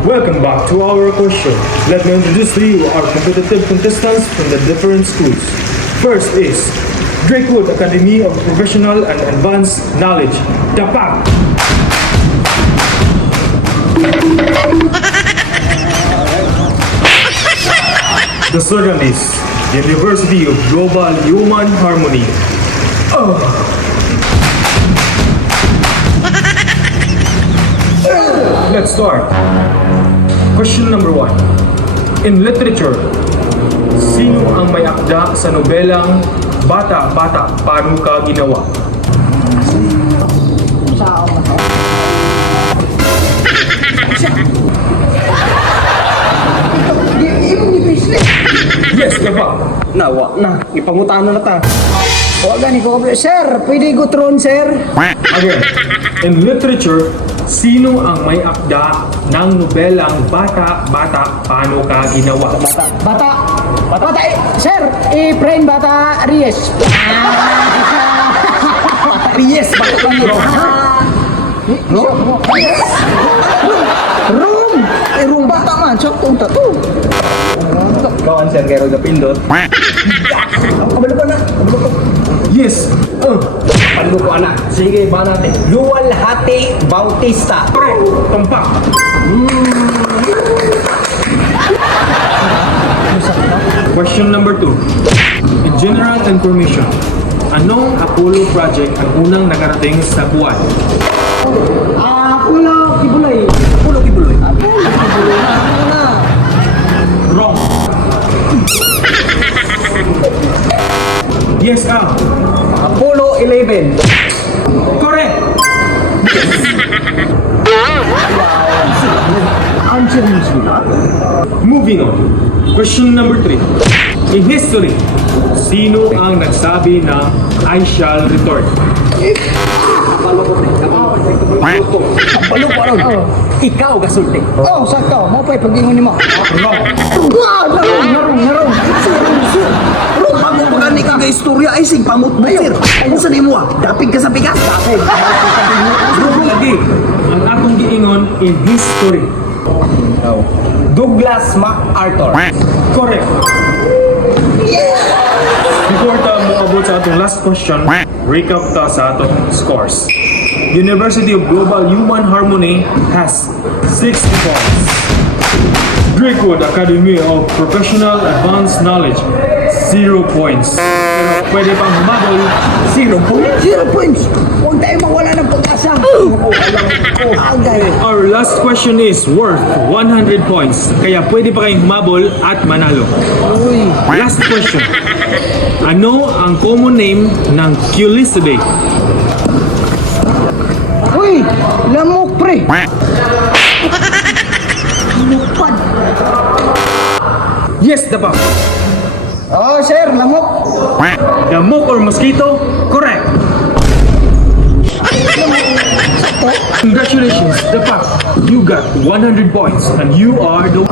Welcome back to our question. Let me introduce to you our competitive contestants from the different schools. First is Drakewood Academy of Professional and Advanced Knowledge, DAPAC. The second is University of Global Human Harmony. Let's start. Question number 1. In literature, sino ang may akda sa nobelang Bata, Bata, Paano Ka Ginawa? Yes, diba? Nawa na, ipangutano na ta. O gani ko, sir, pwede go tron, sir. Again, in literature, sino ang may akda ng nobelang Bata, Bata, Paano Ka Ginawa? Bata, sir, Efrain Bata Reyes. Yes, bata lang yun. No? Room! Room bata man, saktong tato. Ikaw ang sir kaya Gipildi. Kabalo ko na, kabalo ko. Yes! Kabalo ko anak. Sige, ba natin. Luwalhati Bautista. Correct! Tumpak! Question number 2. In general information, anong Apollo project ang unang nakarating sa buwan? Pulo, Kibulay. Pulo kibuloy. Wrong! Yes, Apollo 11. correct! Answer mo sila. Moving on. Question number 3. In history, sino ang nagsabi na I shall return? Kabalo ko. Kabalo ko ron. Ikaw gasulti. Oh, sakto. Mo pa'y pag-ingon ni mo. Wrong! Narong. Bro, bago pa gani ka istorya ay sig pamut mo sir. Ano sa nimo ah? Dapig ka sa bigas. Lagi, ang akong giingon in history. Douglas MacArthur. Correct! Before ta mo abot sa atong last question, recap ta sa atong scores. University of Global Human Harmony has 60 points. Drakewood Academy of Professional Advanced Knowledge, 0 points. Pero pwede pang humabol, 0 points. 0 points. Huwag tayo mawala ng pag-asa. Agay. Our last question is worth 100 points. Kaya pwede pa kayong humabol at manalo. Last question. Ano ang common name ng Gipildi? Uy, lamok pre. Lupad. Yes, dapat. Oh, sir, lamok. Lamok or mosquito? Correct. Congratulations, dapat. You got 100 points and you are the...